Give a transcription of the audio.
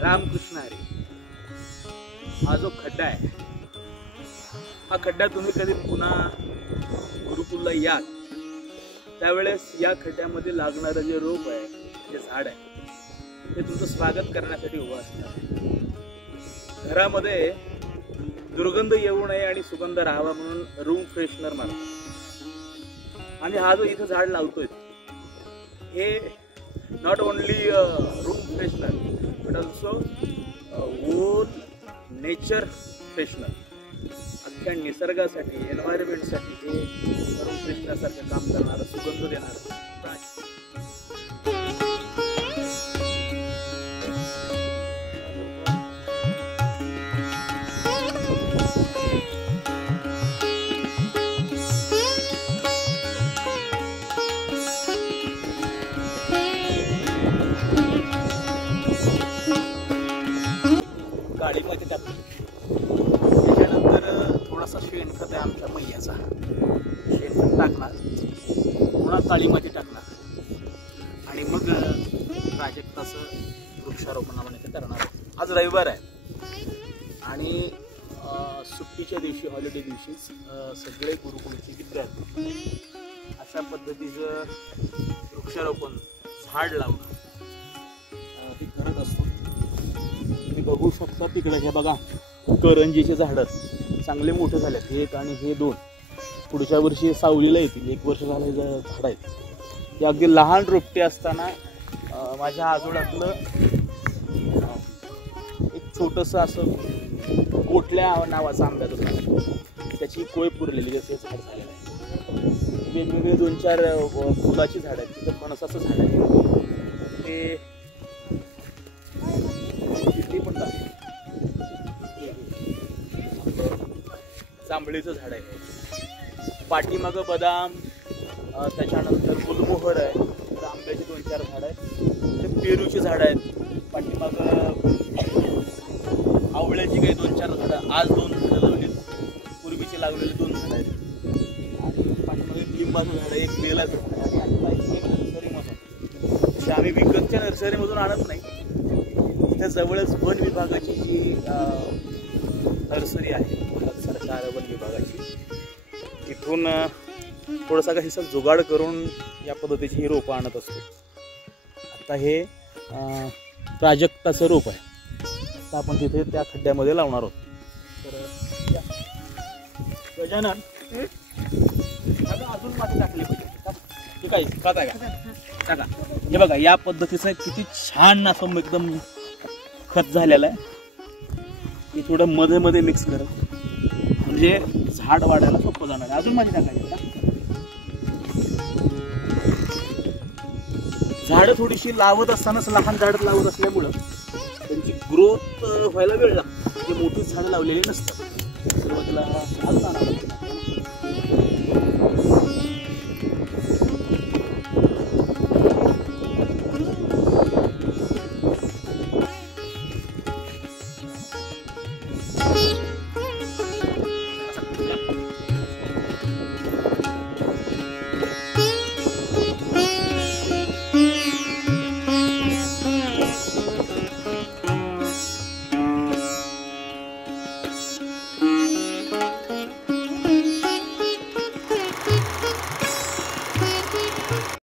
रामकृष्ण हरी. हा जो खड्डा आहे, हा खड्डा तुम्ही कधी पुन्हा गुरुकुलला याल त्यावेळेस या खड्ड्यामध्ये लागणारं जे रोप आहे, जे झाड आहे, ते तुमचं स्वागत करण्यासाठी उभं असणार. घरामध्ये दुर्गंध येऊ नये आणि सुगंध राहावा म्हणून रूम फ्रेशनर मारतात. आणि हा जो इथं झाड लावतोय हे not only room freshener but also whole nature freshener. अख्ख्या निसर्गासाठी, एन्व्हायरमेंटसाठी हे रूम फ्रेशनर सारखं काम करणारं, सुगंध देणारं. काळीमध्ये टाकतो. त्याच्यानंतर थोडासा शेणखत आहे आमच्या मैयाचा, शेणखत टाकणार, पुन्हा काळीमध्ये टाकणार आणि मग प्राजक्ताचं वृक्षारोपण आपण इथे करणार. आज रविवार आहे आणि सुट्टीच्या दिवशी, हॉलिडे दिवशीच सगळे गुरुकुलचे विद्यार्थी अशा पद्धतीचं वृक्षारोपण, झाड लावणं हे करत असतो. तुम्ही बघू शकता तिकडे, हे बघा करंजीचे झाड चांगले मोठे झालेत, एक आणि हे दोन. पुढच्या वर्षी सावलीला येतील, 1 वर्ष झाले झाड आहेत. हे अगदी लहान रोपटे असताना माझ्या आजोळ्यातलं एक छोटंसं असं गोटल्या नावाचं आंब्याचं झाड, त्याची कोय पुरलेली जसं झाड झालेलं आहे. वेगवेगळे 2-4 फुलाची झाड आहेत. तिथं फणसाचं झाड आहे, ते पण जांभळीचं झाड आहे. पाठीमागं बदाम, त्याच्यानंतर गुलमोहर आहे, आंब्याची 2-4 झाड आहेत. ते पेरूची झाड आहेत. पाठीमागं आवळ्याची काही 2-4 झाडं, आज 2 झाडं लावलीत, पूर्वीची लागलेली 2 झाडं आहेत. आणि पाठीमागे लिंबाचं झाड आहे, एक बेलाचं झाड आहे. आणि आता एक नर्सरीमधून, तशी आम्ही विकतच्या नर्सरीमधून आणत नाही, त्या जवळच वन विभागाची जी नर्सरी आहे, सरकार वन विभागाची, तिथून थोडासा काही हिस्सा जुगाड करून या पद्धतीची ही रोपं आणत असतो. आता हे प्राजक्ताचं रोप आहे, तर आपण तिथे त्या खड्ड्यामध्ये लावणार आहोत. तर गजानन अजून माती टाकली पाहिजे, ठीक आहे का टाका. हे बघा या पद्धतीचं किती छान असं एकदम खत झालेलं आहे. हे थोडं मध्ये मध्ये मिक्स करत म्हणजे झाड वाढायला सोपं जाणार आहे. अजून माती टाकायची का? झाडं थोडीशी लावत असतानाच, लहान झाडं लावत असल्यामुळं त्यांची ग्रोथ व्हायला वेळ लागतो. जे मोठी झाडं लावलेली नसतात, सुरुवातीला